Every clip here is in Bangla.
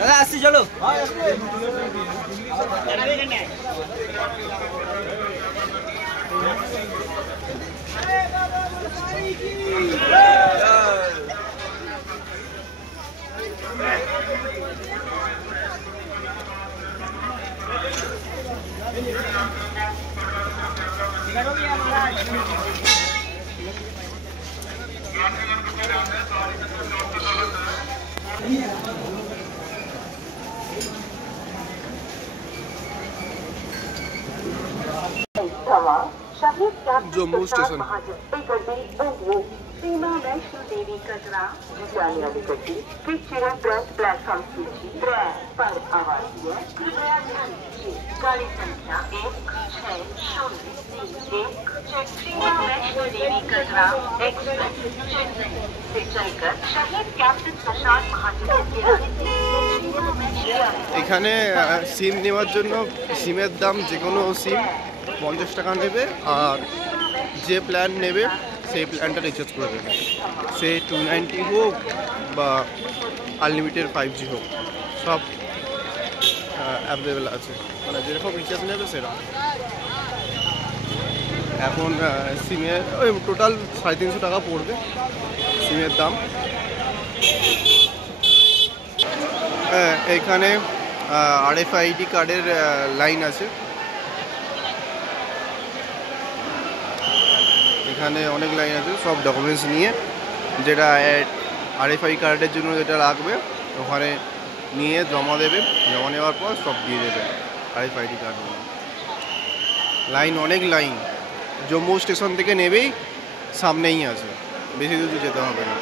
দাদা আসছি চলো। जम्मू स्टेशन सीमा वैष्णो देवी कटरा जाने वाली गड्डी फिर चिरा ब्रज प्लेटफॉर्म सूची 3 पर आवाज़ है। कृपया ध्यान दीजिए गाड़ी संख्या 1603 सीमा वैष्णो देवी कटरा एक्सप्रेस चेन्नई से चलकर शहीद कैप्टन प्रशांत महाजन के এখানে সিম নেওয়ার জন্য সিমের দাম যে কোনো সিম 50 টাকা নেবে, আর যে প্ল্যান নেবে সেই প্ল্যানটা রিচার্জ করে দেবে। সে 290 হোক বা আনলিমিটেড 5G হোক, সব অ্যাভেলেবেল আছে, মানে যেরকম রিচার্জ নেবে সেরকম। এখন সিমের ওই টোটাল 350 টাকা পড়বে সিমের দাম। এখানে RFID কার্ডের লাইন আছে, এখানে অনেক লাইন আছে, সব ডকুমেন্টস নিয়ে যেটা RFID কার্ডের জন্য যেটা লাগবে ওখানে নিয়ে জমা দেবে, জমা নেওয়ার পর সব দিয়ে দেবে RFID কার্ড। লাইন অনেক লাইন, জম্মু স্টেশন থেকে নেবেই সামনেই আছে, বেশি দূর যেতে হবে না।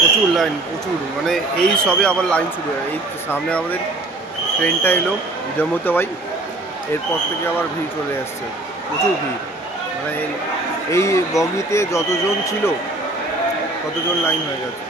প্রচুর লাইন, প্রচুর, মানে এই সবে আবার লাইন শুরু হয়। এই সামনে আমাদের ট্রেনটা এলো জম্মুতাওয়াই, এরপর থেকে আবার ভিড় চলে আসছে, প্রচুর ভিড়। মানে এই বগিতে যতজন ছিল ততজন লাইন হয়ে গেছে।